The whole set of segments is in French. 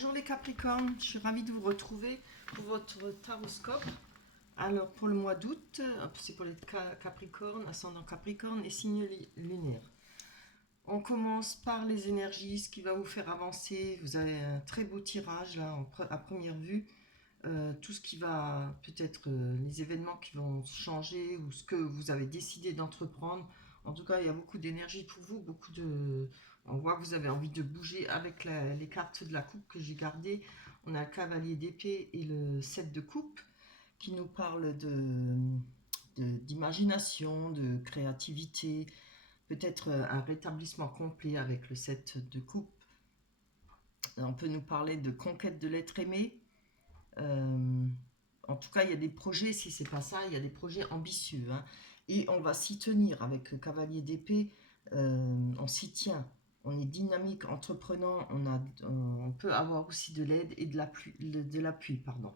Bonjour les Capricornes, je suis ravie de vous retrouver pour votre taroscope. Alors pour le mois d'août, c'est pour les Capricornes, ascendant Capricorne et signe lunaire. On commence par les énergies, ce qui va vous faire avancer. Vous avez un très beau tirage là à première vue. Tout ce qui va, peut-être les événements qui vont changer ou ce que vous avez décidé d'entreprendre. En tout cas, il y a beaucoup d'énergie pour vous, on voit que vous avez envie de bouger avec les cartes de la coupe que j'ai gardées. On a le cavalier d'épée et le 7 de coupe qui nous parlent d'imagination, de créativité, peut-être un rétablissement complet avec le 7 de coupe. On peut nous parler de conquête de l'être aimé. En tout cas, il y a des projets, si c'est pas ça, il y a des projets ambitieux. Hein. Et on va s'y tenir avec le cavalier d'épée, on s'y tient. On est dynamique, entreprenant, on peut avoir aussi de l'aide et de l'appui, pardon.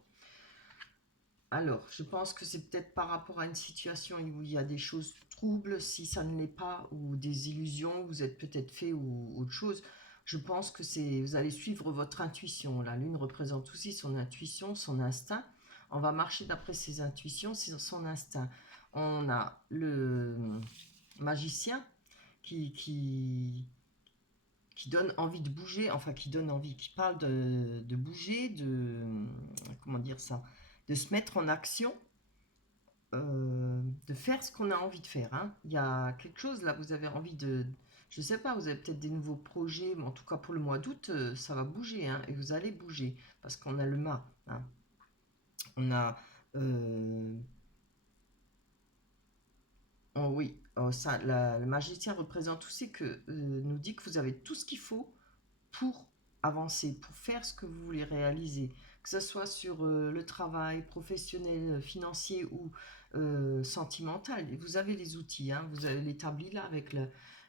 Alors, je pense que c'est peut-être par rapport à une situation où il y a des choses troubles, si ça ne l'est pas, ou des illusions, vous êtes peut-être fait ou autre chose. Je pense que vous allez suivre votre intuition. La lune représente aussi son intuition, son instinct. On va marcher d'après ses intuitions, son instinct. On a le magicien qui donne envie de bouger, enfin qui donne envie, qui parle de bouger, comment dire ça, de se mettre en action, de faire ce qu'on a envie de faire. Hein. Il y a quelque chose là, vous avez envie je sais pas, vous avez peut-être des nouveaux projets, mais en tout cas pour le mois d'août, ça va bouger, hein, et vous allez bouger, parce qu'on a le mât. Hein. On a... Oh oui, ça, le magicien représente aussi nous dit que vous avez tout ce qu'il faut pour avancer, pour faire ce que vous voulez réaliser, que ce soit sur le travail professionnel, financier ou sentimental. Et vous avez les outils, hein, vous avez l'établi là avec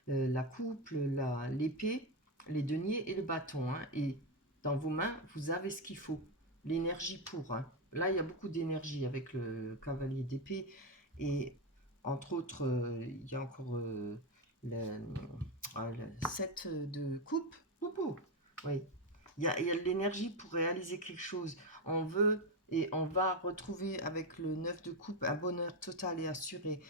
la coupe, l'épée, les deniers et le bâton. Hein, et dans vos mains, vous avez ce qu'il faut, l'énergie pour. Hein. Là, il y a beaucoup d'énergie avec le cavalier d'épée et entre autres, il y a encore le 7 de coupe. Oui, il y a de l'énergie pour réaliser quelque chose. On veut et on va retrouver avec le 9 de coupe un bonheur total et assuré.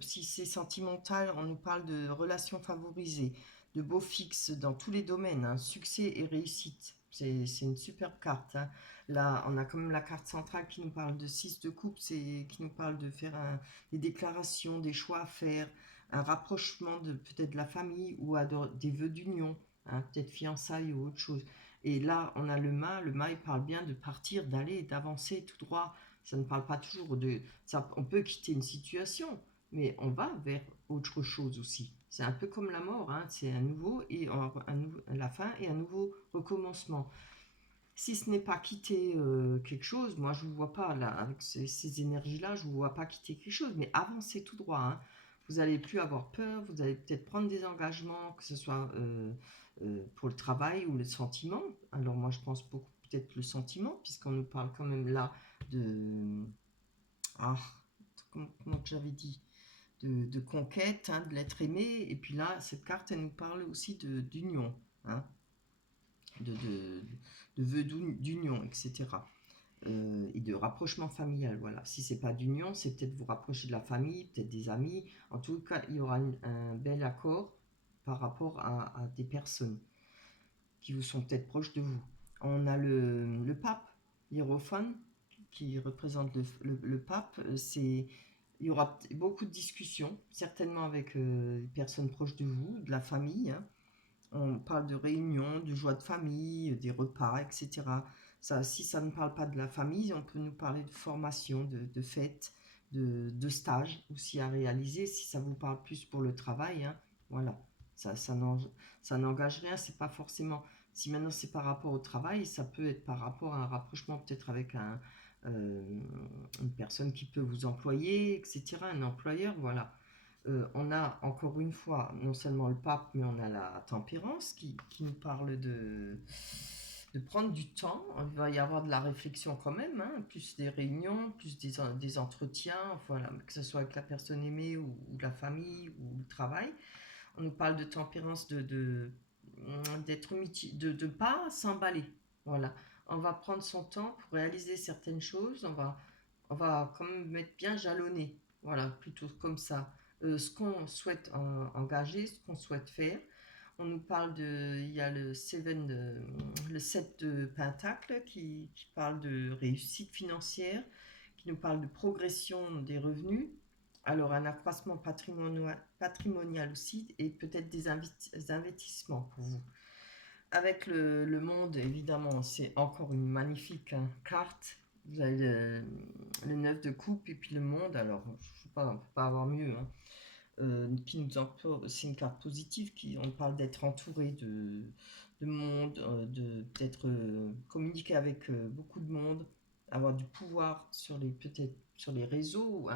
Si c'est sentimental, on nous parle de relations favorisées, de beaux fixes dans tous les domaines, hein, succès et réussite. C'est une superbe carte. Hein. Là, on a quand même la carte centrale qui nous parle de 6 de coupe, qui nous parle de faire des déclarations, des choix à faire, un rapprochement de peut-être de la famille ou des vœux d'union. Hein, peut-être fiançailles ou autre chose. Et là, on a le mât il parle bien de partir, d'aller, d'avancer tout droit. Ça ne parle pas toujours de... on peut quitter une situation, mais on va vers autre chose aussi. C'est un peu comme la mort, hein, c'est la fin et un nouveau recommencement. Si ce n'est pas quitter quelque chose, moi je ne vous vois pas, là, avec ces énergies-là, je ne vous vois pas quitter quelque chose, mais avancer tout droit. Hein. Vous n'allez plus avoir peur, vous allez peut-être prendre des engagements, que ce soit pour le travail ou le sentiment. Alors moi je pense beaucoup peut-être le sentiment, puisqu'on nous parle quand même là de... Ah, comment que j'avais dit de conquête, hein, de l'être aimé. Et puis là, cette carte, elle nous parle aussi d'union, hein, de vœux d'union, etc. Et de rapprochement familial. Voilà. Si c'est pas d'union, c'est peut-être vous rapprocher de la famille, peut-être des amis. En tout cas, il y aura un bel accord par rapport à des personnes qui vous sont peut-être proches de vous. On a le pape, l'hiérophane, qui représente le pape. Il y aura beaucoup de discussions, certainement avec des personnes proches de vous, de la famille. Hein. On parle de réunions, de joie de famille, des repas, etc. Ça, si ça ne parle pas de la famille, on peut nous parler de formation, de fêtes, de stages aussi à réaliser, si ça vous parle plus pour le travail. Hein. Voilà, ça n'engage rien, c'est pas forcément... Si maintenant c'est par rapport au travail, ça peut être par rapport à un rapprochement peut-être avec une personne qui peut vous employer, etc., un employeur, voilà. On a encore une fois non seulement le pape, mais on a la tempérance qui nous parle de prendre du temps. Il va y avoir de la réflexion quand même, hein, plus des réunions, plus des entretiens, voilà, que ce soit avec la personne aimée ou la famille ou le travail. On nous parle de tempérance, d'être de pas s'emballer. Voilà. On va prendre son temps pour réaliser certaines choses. On va quand même mettre bien jalonné. Voilà, plutôt comme ça. Ce qu'on souhaite engager, ce qu'on souhaite faire. On nous parle de... Il y a le 7 de Pentacle qui parle de réussite financière, qui nous parle de progression des revenus. Alors, un accroissement patrimonial aussi, et peut-être des investissements pour vous. Avec le monde, évidemment, c'est encore une magnifique carte. Vous avez le 9 de coupe et puis le monde. Alors, je sais pas, on ne peut pas avoir mieux, hein. C'est une carte positive on parle d'être entouré de monde, d'être communiqué avec beaucoup de monde, avoir du pouvoir peut-être sur les réseaux,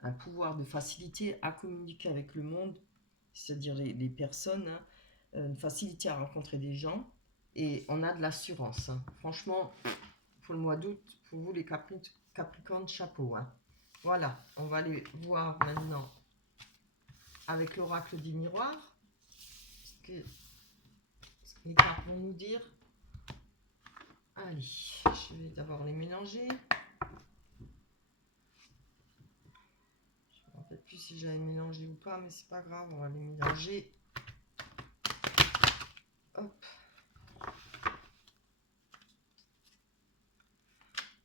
un pouvoir de facilité à communiquer avec le monde, c'est-à-dire les personnes, hein, une facilité à rencontrer des gens, et on a de l'assurance, hein. Franchement, pour le mois d'août, pour vous les Capricornes, chapeau, hein. Voilà, on va aller voir maintenant avec l'oracle du miroir ce que les cartes vont nous dire. Allez, je vais d'abord les mélanger. Je ne me rappelle plus si j'avais mélangé ou pas, mais c'est pas grave, on va les mélanger. Hop.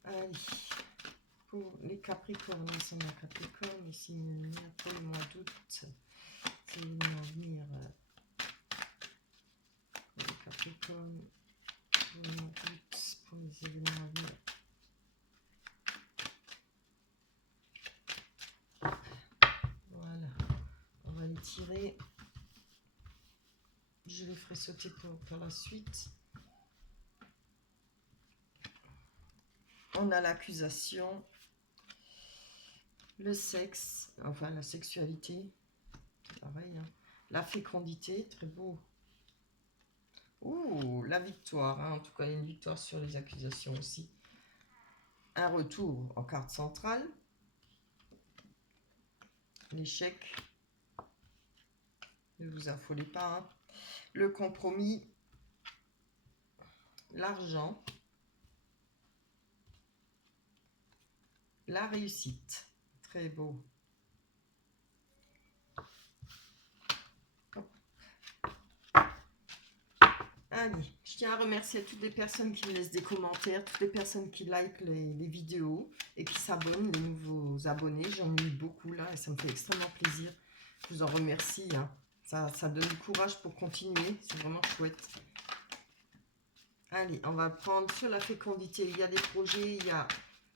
Allez, pour les Capricornes, nous sommes à Capricorne, ici une lumière pour le mois d'août. C'est une venir pour les Capricornes, pour le mois d'août, pour les événements à venir. Voilà, on va les tirer. Je les ferai sauter pour la suite. On a l'accusation, le sexe, enfin la sexualité, pareil, hein. La fécondité, très beau. Ouh, la victoire, hein. En tout cas, il y a une victoire sur les accusations aussi. Un retour en carte centrale. L'échec. Ne vous affolez pas, hein. Le compromis. L'argent. La réussite. Très beau. Allez, je tiens à remercier toutes les personnes qui me laissent des commentaires, toutes les personnes qui likent les vidéos et qui s'abonnent, les nouveaux abonnés. J'en ai eu beaucoup là et ça me fait extrêmement plaisir. Je vous en remercie, hein. Ça donne du courage pour continuer, c'est vraiment chouette. Allez, on va prendre sur la fécondité. Il y a des projets, il y a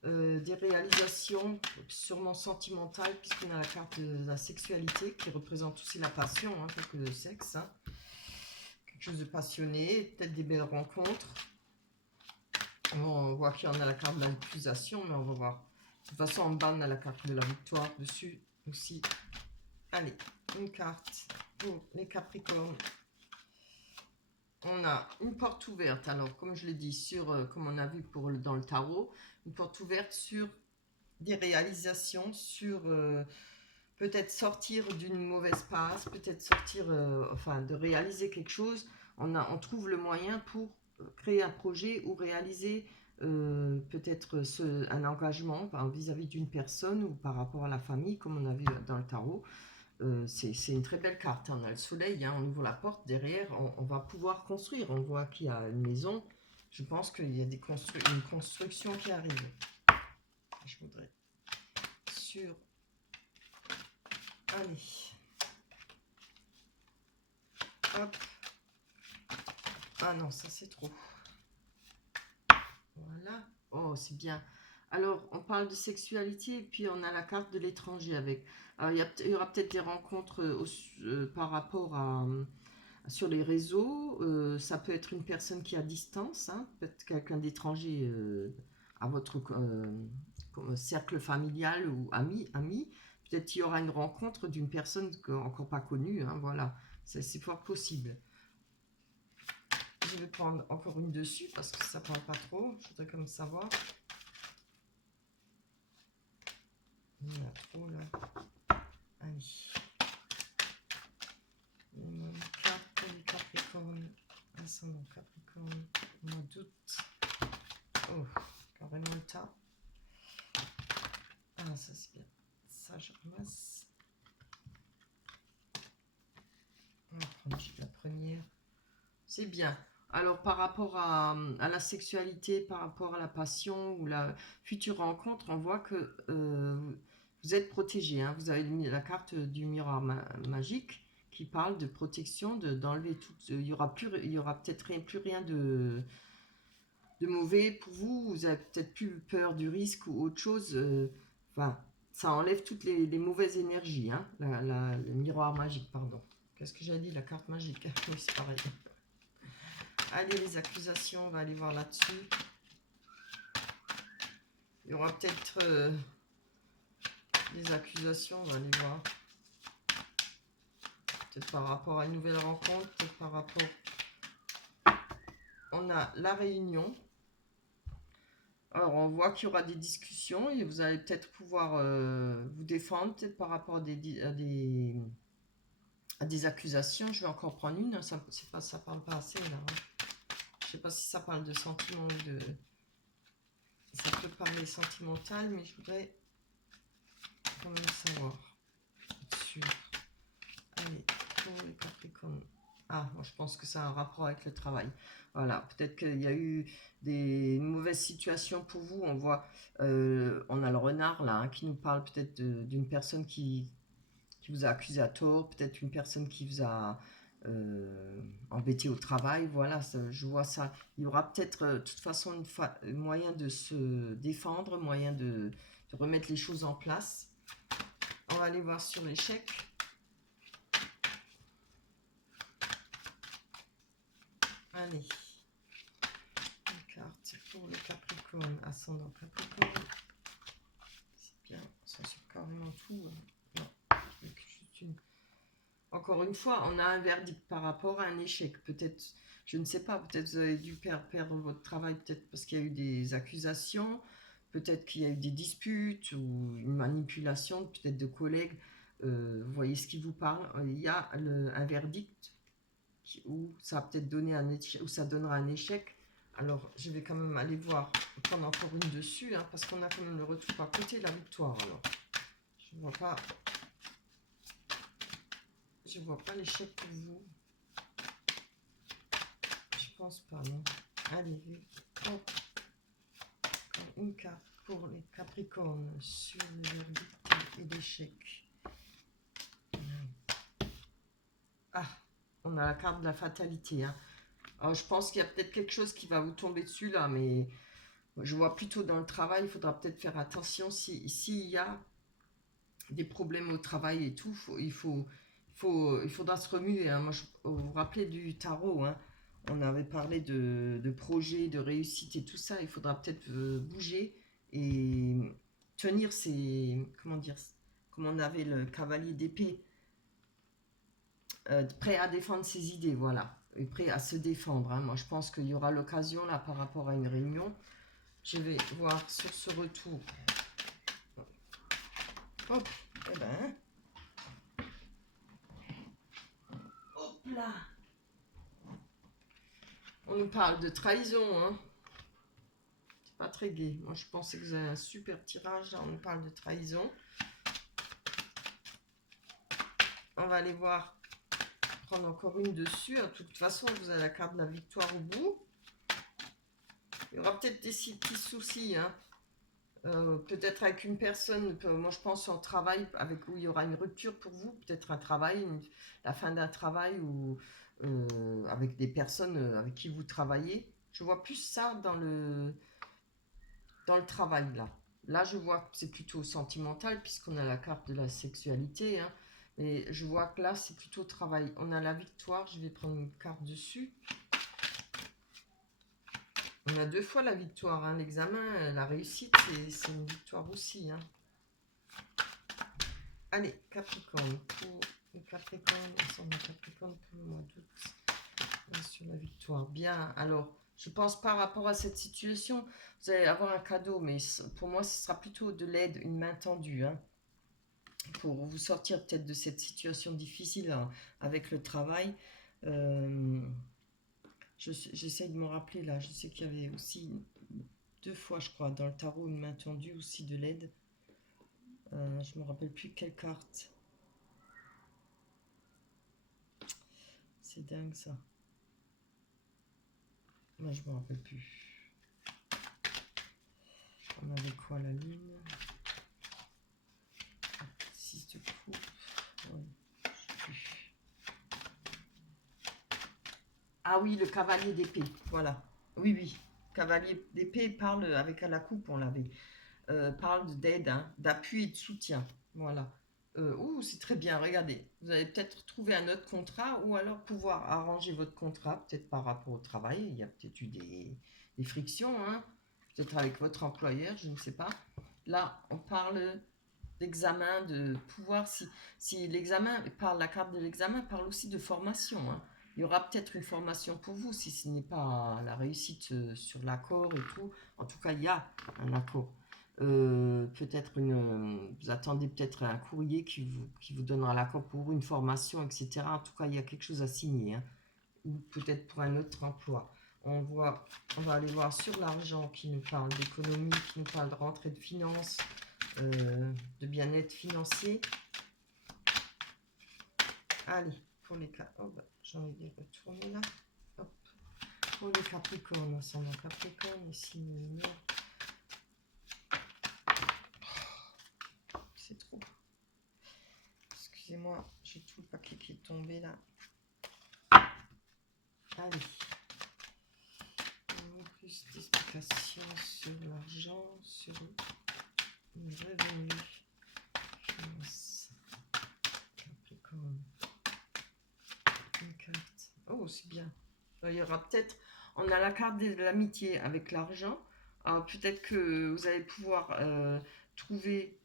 des réalisations, sûrement sentimentales, puisqu'on a la carte de la sexualité qui représente aussi la passion, hein, pas que le sexe, hein. Quelque chose de passionné, peut-être des belles rencontres. On voit qu'il y en a la carte de l'accusation, mais on va voir. De toute façon, en bas, on a la carte de la victoire dessus aussi. Allez, une carte pour les Capricornes. On a une porte ouverte, alors comme je l'ai dit, comme on a vu dans le tarot, une porte ouverte sur des réalisations, sur peut-être sortir d'une mauvaise passe, peut-être sortir, enfin de réaliser quelque chose. On trouve le moyen pour créer un projet ou réaliser peut-être un engagement vis-à-vis d'une personne ou par rapport à la famille, comme on a vu dans le tarot. C'est une très belle carte, on a le soleil, hein, on ouvre la porte, derrière on va pouvoir construire, on voit qu'il y a une maison, je pense qu'il y a une construction qui arrive. Je voudrais sur... Allez. Hop. Ah non, ça c'est trop. Voilà. Oh, c'est bien. Alors, on parle de sexualité et puis on a la carte de l'étranger avec. Alors, il y aura peut-être des rencontres par rapport sur les réseaux. Ça peut être une personne qui est à distance, hein, peut-être quelqu'un d'étranger à votre cercle familial ou ami. Peut-être qu'il y aura une rencontre d'une personne encore pas connue, hein, voilà. C'est fort possible. Je vais prendre encore une dessus parce que ça ne parle pas trop. Je voudrais quand même savoir. Il y en a trop là. Allez. Une carte pour les Capricornes. Ascendant Capricorne. Mois d'août. Ah, ça c'est bien. Ça, je ramasse. On va prendre la première. C'est bien. Alors, par rapport à la sexualité, par rapport à la passion ou la future rencontre, on voit que vous êtes protégé. Hein. Vous avez mis la carte du miroir magique qui parle de protection, d'enlever tout. Il y aura peut-être plus rien de mauvais pour vous. Vous avez peut-être plus peur du risque ou autre chose. Enfin, ça enlève toutes les mauvaises énergies. Hein. Le miroir magique, pardon. Qu'est-ce que j'ai dit? La carte magique. Oui, c'est pareil. Allez, les accusations, on va aller voir là-dessus. Il y aura peut-être des accusations, on va aller voir. Peut-être par rapport à une nouvelle rencontre, peut-être par rapport... On a la réunion. Alors, on voit qu'il y aura des discussions et vous allez peut-être pouvoir vous défendre peut-être par rapport à des accusations. Je vais encore prendre une. Ça parle pas assez là. Hein. Je sais pas si ça parle de sentiments ou de... Ça peut parler sentimental, mais je voudrais quand même savoir. Sûr. Allez, pour les Capricornes. Ah, moi je pense que ça a un rapport avec le travail. Voilà, peut-être qu'il y a eu des mauvaises situations pour vous. On voit, on a le renard là, hein, qui nous parle peut-être d'une personne qui vous a accusé à tort, peut-être une personne qui vous a embêté au travail. Voilà, je vois ça. Il y aura peut-être, de toute façon, moyen de se défendre, moyen de remettre les choses en place. On va aller voir sur l'échec. Allez, une carte pour le Capricorne, ascendant Capricorne. C'est bien, ça c'est carrément tout. Non, juste une... Encore une fois, on a un verdict par rapport à un échec. Peut-être, je ne sais pas, peut-être vous avez dû perdre votre travail, peut-être parce qu'il y a eu des accusations, peut-être qu'il y a eu des disputes ou une manipulation, peut-être de collègues. Vous voyez ce qui vous parle. Il y a un verdict où ça a peut-être donné un échec, où ça donnera un échec. Alors, je vais quand même aller voir, prendre encore une dessus, hein, parce qu'on a quand même le retour à côté de la victoire. Alors, je vois pas l'échec pour vous. Je pense pas, non. Allez, hop. Une carte pour les Capricornes sur le verdict et l'échec. Ah, on a la carte de la fatalité, hein. Alors, je pense qu'il y a peut-être quelque chose qui va vous tomber dessus là, mais je vois plutôt dans le travail, il faudra peut-être faire attention s'il y a des problèmes au travail et tout, il faudra se remuer. Hein. Moi, vous vous rappelez du tarot, hein, on avait parlé de projets, de réussite et tout ça. Il faudra peut-être bouger et tenir ses... Comment dire? Comme on avait le cavalier d'épée, prêt à défendre ses idées, voilà. Et prêt à se défendre. Hein. Moi, je pense qu'il y aura l'occasion, là, par rapport à une réunion. Je vais voir sur ce retour. Hop, eh ben... Hop là. On nous parle de trahison, hein. C'est pas très gai. Moi, je pensais que vous avez un super tirage. Là, on nous parle de trahison. On va aller voir, prendre encore une dessus. De toute façon, vous avez la carte de la victoire au bout. Il y aura peut-être des petits soucis, hein. Peut-être avec une personne, moi je pense en travail, où il y aura une rupture pour vous, peut-être un travail, la fin d'un travail ou avec des personnes avec qui vous travaillez. Je vois plus ça dans le travail là. Là, je vois que c'est plutôt sentimental puisqu'on a la carte de la sexualité. Hein, et je vois que là, c'est plutôt travail. On a la victoire. Je vais prendre une carte dessus. On a 2 fois la victoire. Hein, l'examen, la réussite, c'est une victoire aussi. Hein. Allez, Capricorne. Pour le Capricorne, ensemble Capricorne pour le mois d'août. Sur la victoire. Bien. Alors, je pense par rapport à cette situation, vous allez avoir un cadeau, mais pour moi, ce sera plutôt de l'aide, une main tendue, hein, pour vous sortir peut-être de cette situation difficile hein, avec le travail. J'essaie de me rappeler là, je sais qu'il y avait aussi 2 fois, je crois, dans le tarot, une main tendue, aussi de l'aide. Je me rappelle plus quelle carte. C'est dingue ça. Moi, je me rappelle plus. On avait quoi la lune? 6 de coupe. Ouais, je sais plus. Ah oui, le cavalier d'épée. Voilà. Oui, oui. Cavalier d'épée parle avec la coupe, on l'avait. Parle d'aide, hein, d'appui et de soutien. Voilà. Oh, c'est très bien, regardez. Vous allez peut-être trouver un autre contrat ou alors pouvoir arranger votre contrat, peut-être par rapport au travail. Il y a peut-être eu des frictions, hein, peut-être avec votre employeur, je ne sais pas. Là, on parle d'examen, de pouvoir, si l'examen parle, la carte de l'examen parle aussi de formation, hein. Il y aura peut-être une formation pour vous si ce n'est pas la réussite sur l'accord et tout. En tout cas, il y a un accord. Peut-être vous attendez peut-être un courrier qui vous donnera l'accord pour une formation, etc. En tout cas, il y a quelque chose à signer, hein, ou peut-être pour un autre emploi. On va aller voir sur l'argent qui nous parle d'économie, qui nous parle de rentrée de finances, de bien-être financier. Allez, pour les cas, oh bah, j'en ai des retournés là. Hop. Pour les Capricornes, ascendant Capricorne, ici, lumière. C'est trop. Excusez-moi, j'ai tout le paquet qui est tombé là. Allez. Plus d'explications sur l'argent, sur les revenus. Finance. Capricorne. Une carte. Oh, c'est bien. Il y aura peut-être. On a la carte de l'amitié avec l'argent. Alors peut-être que vous allez pouvoir trouver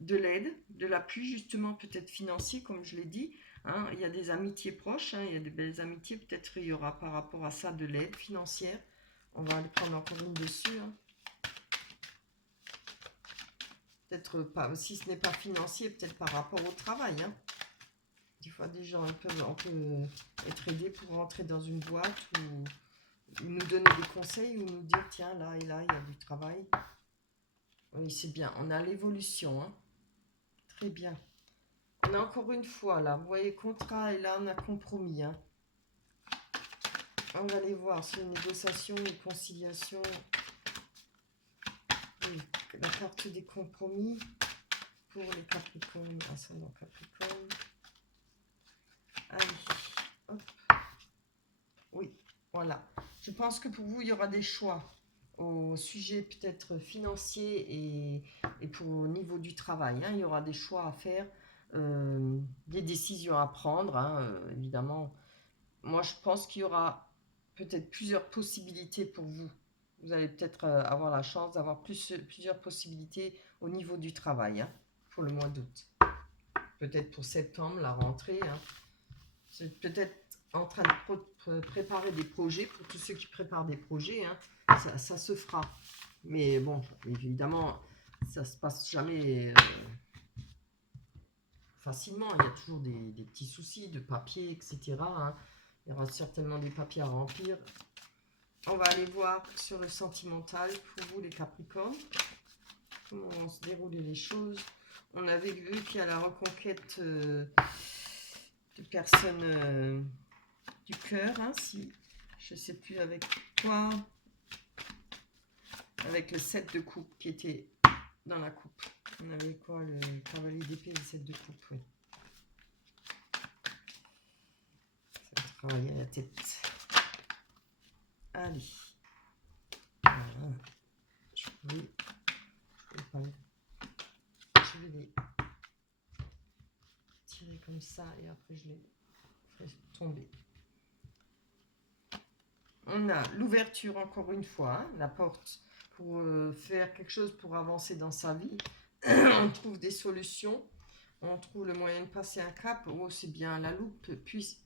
de l'aide, de l'appui justement, peut-être financier, comme je l'ai dit. Hein. Il y a des amitiés proches, hein, il y a des belles amitiés. Peut-être il y aura par rapport à ça de l'aide financière. On va aller prendre encore une dessus. Hein. Peut-être pas, si ce n'est pas financier, peut-être par rapport au travail. Hein. Des fois, des gens on peut être aidé pour rentrer dans une boîte ou nous donner des conseils ou nous dire tiens, là et là, il y a du travail. Oui, c'est bien. On a l'évolution. Hein. Très bien. On a encore une fois là, vous voyez, contrat et là, on a compromis. Hein. On va aller voir sur une négociation, une conciliation. Oui, la carte des compromis pour les Capricornes, ascendant Capricorne. Allez, hop. Oui, voilà. Je pense que pour vous, il y aura des choix au sujet peut-être financier et pour au niveau du travail. Hein. Il y aura des choix à faire, des décisions à prendre, hein, évidemment. Moi, je pense qu'il y aura peut-être plusieurs possibilités pour vous. Vous allez peut-être avoir la chance d'avoir plusieurs possibilités au niveau du travail, hein, pour le mois d'août. Peut-être pour septembre, la rentrée. Hein. C'est peut-être en train de préparer des projets, pour tous ceux qui préparent des projets, hein, ça se fera. Mais bon, évidemment, ça se passe jamais facilement. Il y a toujours des petits soucis de papier, etc. Hein. Il y aura certainement des papiers à remplir. On va aller voir sur le sentimental pour vous, les Capricornes. Comment vont se dérouler les choses. On avait vu qu'il y a la reconquête de personnes du cœur, hein, si je ne sais plus avec quoi, avec le 7 de coupe qui était dans la coupe. On avait quoi, le cavalier d'épée, le 7 de coupe, oui. Ça va travailler la tête. Allez. Voilà. Je vais les tirer comme ça et après je les ferai tomber. On a l'ouverture encore une fois, hein, la porte pour faire quelque chose pour avancer dans sa vie. On trouve des solutions, on trouve le moyen de passer un cap. Oh, c'est bien la loupe, puis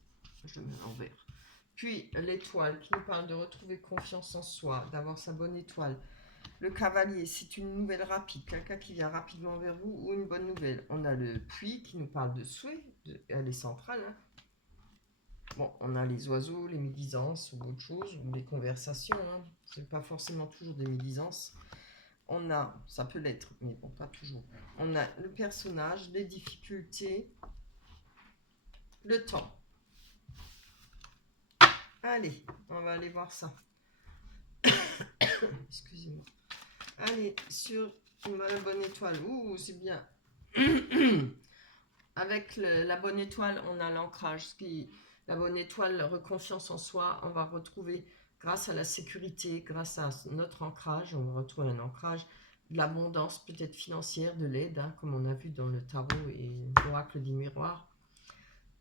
je le mets à l'envers. Puis l'étoile qui nous parle de retrouver confiance en soi, d'avoir sa bonne étoile. Le cavalier, c'est une nouvelle rapide, quelqu'un qui vient rapidement vers vous ou une bonne nouvelle. On a le puits qui nous parle de souhait, elle est centrale. Hein. Bon, on a les oiseaux, les médisances ou autre chose, ou les conversations. Hein. Ce n'est pas forcément toujours des médisances. On a, ça peut l'être, mais bon, pas toujours. On a le personnage, les difficultés, le temps. Allez, on va aller voir ça. Excusez-moi. Allez, sur la bonne étoile. Ouh, c'est bien. Avec la bonne étoile, on a l'ancrage. La bonne étoile, reconfiance en soi, on va retrouver, grâce à la sécurité, grâce à notre ancrage, on va retrouver un ancrage, de l'abondance peut-être financière, de l'aide, hein, comme on a vu dans le tarot et l'oracle du miroir.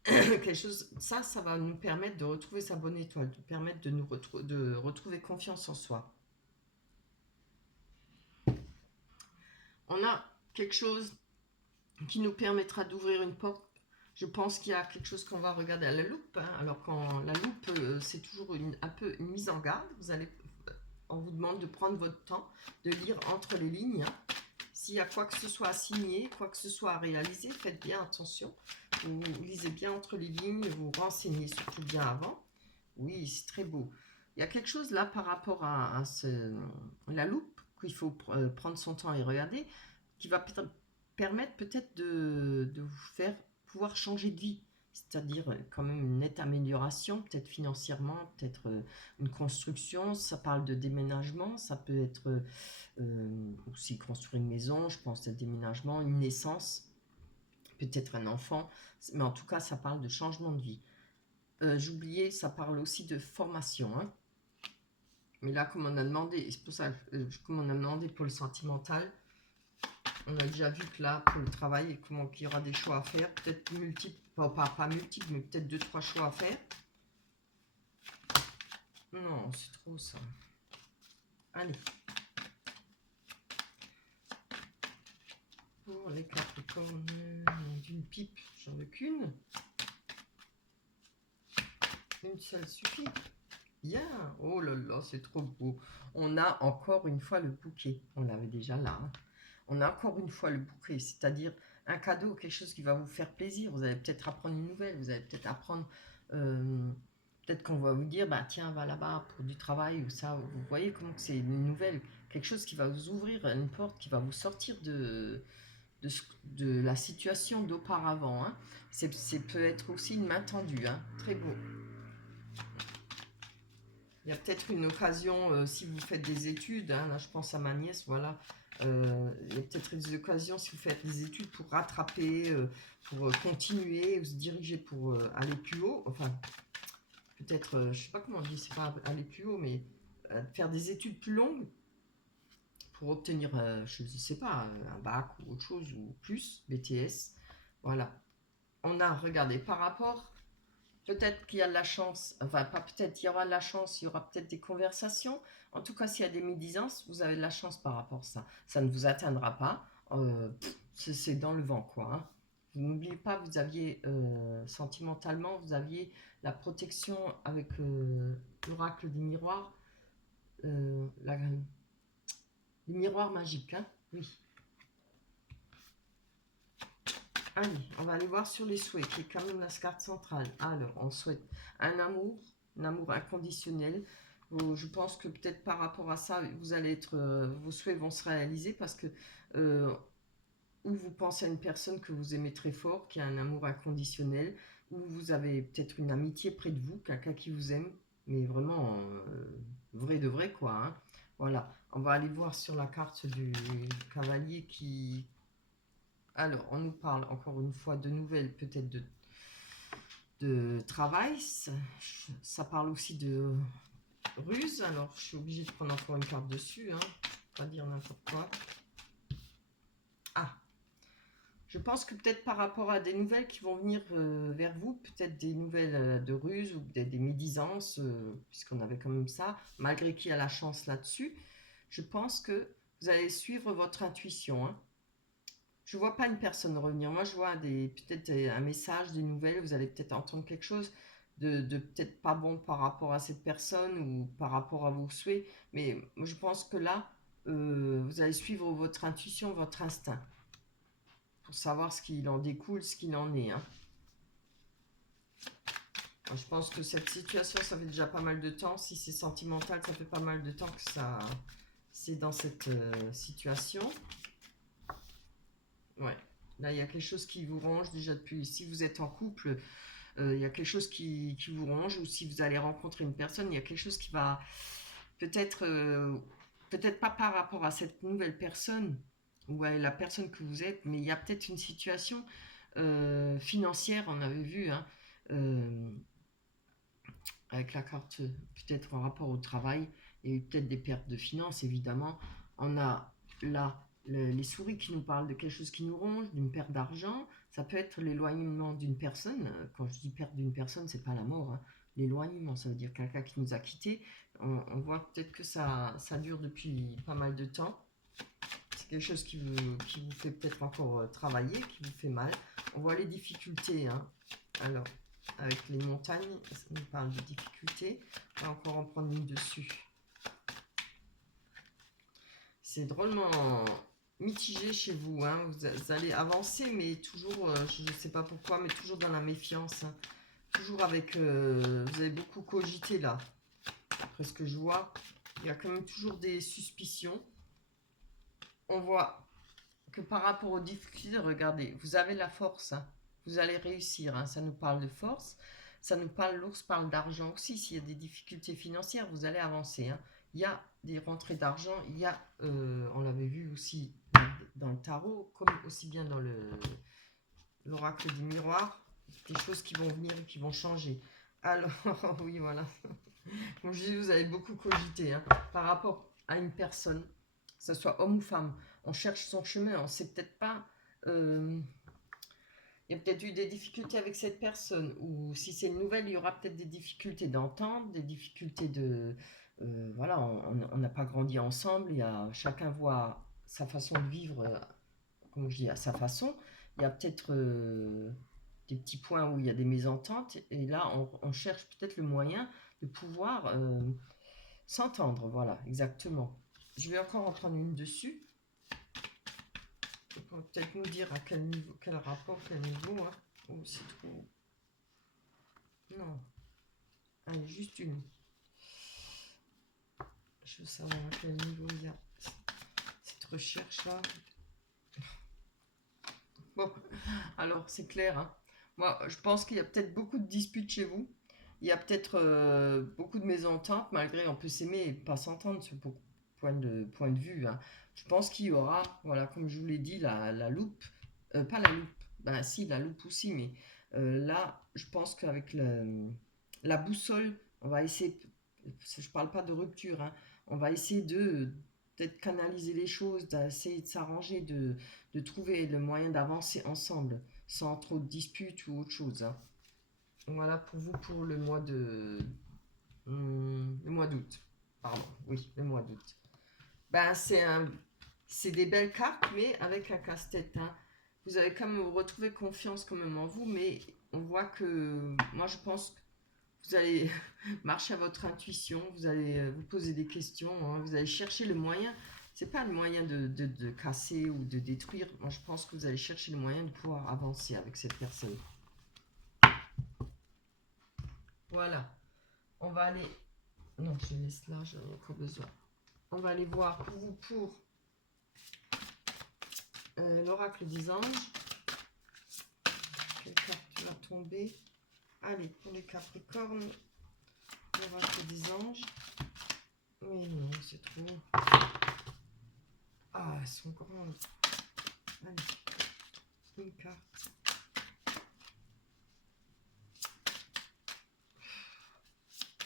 Quelque chose, ça va nous permettre de retrouver sa bonne étoile, de permettre de retrouver confiance en soi. On a quelque chose qui nous permettra d'ouvrir une porte. Je pense qu'il y a quelque chose qu'on va regarder à la loupe. Hein. Alors quand la loupe, c'est toujours un peu une mise en garde. On vous demande de prendre votre temps, de lire entre les lignes. Hein. S'il y a quoi que ce soit à signer, quoi que ce soit à réaliser, faites bien attention. Vous lisez bien entre les lignes, vous renseignez surtout bien avant. Oui, c'est très beau. Il y a quelque chose là par rapport à la loupe qu'il faut prendre son temps et regarder, qui va permettre peut-être de vous faire pouvoir changer de vie. C'est-à-dire quand même une nette amélioration, peut-être financièrement, peut-être une construction. Ça parle de déménagement, ça peut être aussi construire une maison, je pense à déménagement, une naissance, peut-être un enfant. Mais en tout cas, ça parle de changement de vie. J'oubliais, ça parle aussi de formation. Hein. Mais là, comme on a demandé, c'est pour ça, comme on a demandé pour le sentimental, on a déjà vu que là, pour le travail, comment qu'il y aura des choix à faire, peut-être multiples, pas multiples, mais peut-être 2-3 choix à faire. Non, c'est trop ça. Allez. Pour les Capricornes, d'une pipe, j'en veux qu'une. Une seule suffit. Bien. Oh là là, c'est trop beau. On a encore une fois le bouquet. On l'avait déjà là. Hein. On a encore une fois le bouquet, c'est-à-dire un cadeau, quelque chose qui va vous faire plaisir. Vous allez peut-être apprendre une nouvelle, vous allez peut-être apprendre, peut-être qu'on va vous dire, bah tiens, va là-bas pour du travail ou ça. Vous voyez comment c'est une nouvelle, quelque chose qui va vous ouvrir une porte, qui va vous sortir de la situation d'auparavant. Hein. C'est peut être aussi une main tendue, hein. Très beau. Il y a peut-être une occasion, si vous faites des études, hein, là je pense à ma nièce, voilà, il y a peut-être des occasions si vous faites des études pour rattraper, pour continuer, ou se diriger pour aller plus haut, enfin, peut-être, je ne sais pas comment on dit, c'est pas aller plus haut, mais faire des études plus longues pour obtenir, je ne sais pas, un bac ou autre chose, ou plus, BTS, voilà. On a regardé par rapport. Peut-être qu'il y a de la chance, enfin pas peut-être, il y aura de la chance, il y aura peut-être des conversations. En tout cas, s'il y a des médisances, vous avez de la chance par rapport à ça. Ça ne vous atteindra pas, c'est dans le vent quoi. Hein. N'oubliez pas, vous aviez, sentimentalement, vous aviez la protection avec l'oracle du miroir, le miroir magique, hein, oui. Allez, on va aller voir sur les souhaits, qui est quand même la carte centrale. Alors, on souhaite un amour inconditionnel. Je pense que peut-être par rapport à ça, vous allez être, vos souhaits vont se réaliser parce que ou vous pensez à une personne que vous aimez très fort, qui a un amour inconditionnel, ou vous avez peut-être une amitié près de vous, quelqu'un qui vous aime, mais vraiment vrai de vrai quoi. Hein. Voilà, on va aller voir sur la carte du cavalier qui... Alors, on nous parle encore une fois de nouvelles, peut-être de travail. Ça parle aussi de ruse. Alors, je suis obligée de prendre encore une carte dessus. Hein. Pas dire n'importe quoi. Ah, je pense que peut-être par rapport à des nouvelles qui vont venir vers vous, peut-être des nouvelles de ruse ou peut-être des médisances, puisqu'on avait quand même ça, malgré qu'il y a la chance là-dessus, je pense que vous allez suivre votre intuition. Hein. Je vois pas une personne revenir. Moi, je vois peut-être un message, des nouvelles. Vous allez peut-être entendre quelque chose de peut-être pas bon par rapport à cette personne ou par rapport à vos souhaits. Mais je pense que là, vous allez suivre votre intuition, votre instinct pour savoir ce qu'il en découle, ce qu'il en est. Hein. Je pense que cette situation, ça fait déjà pas mal de temps. Si c'est sentimental, ça fait pas mal de temps que c'est dans cette situation. Ouais. Là, il y a quelque chose qui vous ronge déjà depuis. Si vous êtes en couple, il y a quelque chose qui vous ronge, ou si vous allez rencontrer une personne, il y a quelque chose qui va peut-être, peut-être pas par rapport à cette nouvelle personne ou à la personne que vous êtes, mais il y a peut-être une situation financière, on avait vu, hein, euh, avec la carte, peut-être en rapport au travail, il y a eu peut-être des pertes de finances, évidemment. On a là les souris qui nous parlent de quelque chose qui nous ronge, d'une perte d'argent. Ça peut être l'éloignement d'une personne. Quand je dis perte d'une personne, c'est pas la mort, hein. L'éloignement, ça veut dire quelqu'un qui nous a quittés. On voit peut-être que ça dure depuis pas mal de temps. C'est quelque chose qui vous fait peut-être encore travailler, qui vous fait mal. On voit les difficultés, hein. Alors, avec les montagnes, ça nous parle de difficultés. On va encore en prendre une dessus. C'est drôlement mitigé chez vous, hein. Vous allez avancer, mais toujours, je ne sais pas pourquoi, mais toujours dans la méfiance, hein. Toujours avec... vous avez beaucoup cogité là. Après ce que je vois, il y a quand même toujours des suspicions. On voit que par rapport aux difficultés, regardez, vous avez la force, hein. Vous allez réussir, hein. Ça nous parle de force. Ça nous parle, l'ours parle d'argent aussi. S'il y a des difficultés financières, vous allez avancer, hein. Il y a des rentrées d'argent, il y a, on l'avait vu aussi dans le tarot, comme aussi bien dans l'oracle du miroir, des choses qui vont venir et qui vont changer. Alors, oui, voilà. Comme je dis, vous avez beaucoup cogité, hein, par rapport à une personne, que ce soit homme ou femme. On cherche son chemin, on ne sait peut-être pas. Il y a peut-être eu des difficultés avec cette personne, ou si c'est une nouvelle, il y aura peut-être des difficultés d'entente, des difficultés de... voilà, on n'a pas grandi ensemble, chacun voit sa façon de vivre, comme je dis, à sa façon. Il y a peut-être des petits points où il y a des mésententes, et là, on cherche peut-être le moyen de pouvoir s'entendre, voilà, exactement. Je vais encore en prendre une dessus. Pour peut-être nous dire à quel niveau, quel rapport, quel niveau, hein. Oh, c'est trop... Non. Allez, juste une. Je veux savoir à quel niveau il y a cette recherche-là. Bon, alors, c'est clair, hein. Moi, je pense qu'il y a peut-être beaucoup de disputes chez vous. Il y a peut-être beaucoup de mésententes, malgré on peut s'aimer et pas s'entendre sur point de vue, hein. Je pense qu'il y aura, voilà, comme je vous l'ai dit, la loupe. Pas la loupe, ben si, la loupe aussi, mais là, je pense qu'avec la boussole, on va essayer, je parle pas de rupture, hein, on va essayer de peut-être canaliser les choses, d'essayer de s'arranger, de trouver le moyen d'avancer ensemble, sans trop de disputes ou autre chose, hein. Voilà pour vous pour le mois d'août. Pardon, oui, le mois d'août. Ben, c'est des belles cartes, mais avec un casse-tête, hein. Vous avez quand même retrouvé confiance quand même en vous, mais on voit que moi je pense que vous allez marcher à votre intuition, vous allez vous poser des questions, hein, vous allez chercher le moyen. C'est pas le moyen de casser ou de détruire. Moi je pense que vous allez chercher le moyen de pouvoir avancer avec cette personne. Voilà. On va aller... Non, je laisse là, j'en ai encore besoin. On va aller voir pour vous pour l'oracle des anges. Quelle carte va tomber? Allez, pour les Capricornes, l'oracle des anges. Mais non, c'est trop. Ah, elles sont grandes. Allez, une carte.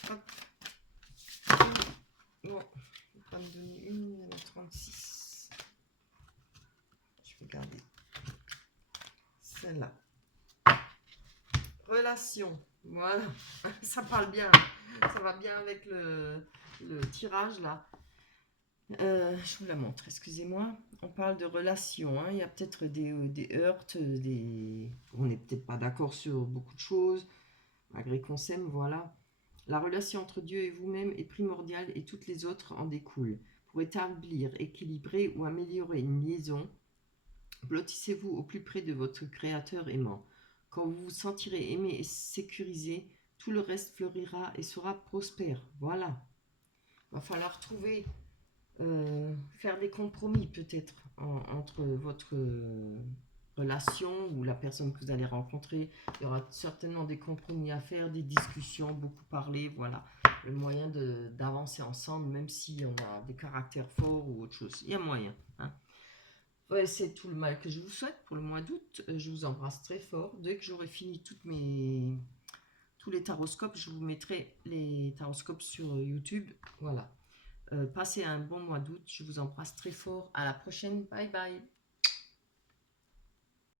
Hop. Bon, je vais pas me donner une, il y en a 36. Je vais garder celle-là. Relation. Voilà, ça parle bien. Ça va bien avec le tirage là. Je vous la montre, excusez-moi. On parle de relations, hein. Il y a peut-être des heurts, on n'est peut-être pas d'accord sur beaucoup de choses, malgré qu'on s'aime, voilà. La relation entre Dieu et vous-même est primordiale et toutes les autres en découlent. Pour établir, équilibrer ou améliorer une liaison, blottissez-vous au plus près de votre Créateur aimant. Quand vous vous sentirez aimé et sécurisé, tout le reste fleurira et sera prospère. Voilà. Il va falloir trouver faire des compromis peut-être entre votre relation ou la personne que vous allez rencontrer. Il y aura certainement des compromis à faire, des discussions, beaucoup parler, voilà. Le moyen d'avancer ensemble, même si on a des caractères forts ou autre chose. Il y a moyen. Hein. Ouais, c'est tout le mal que je vous souhaite pour le mois d'août. Je vous embrasse très fort. Dès que j'aurai fini tous les taroscopes, je vous mettrai les taroscopes sur YouTube. Voilà. Passez un bon mois d'août. Je vous embrasse très fort. À la prochaine. Bye bye.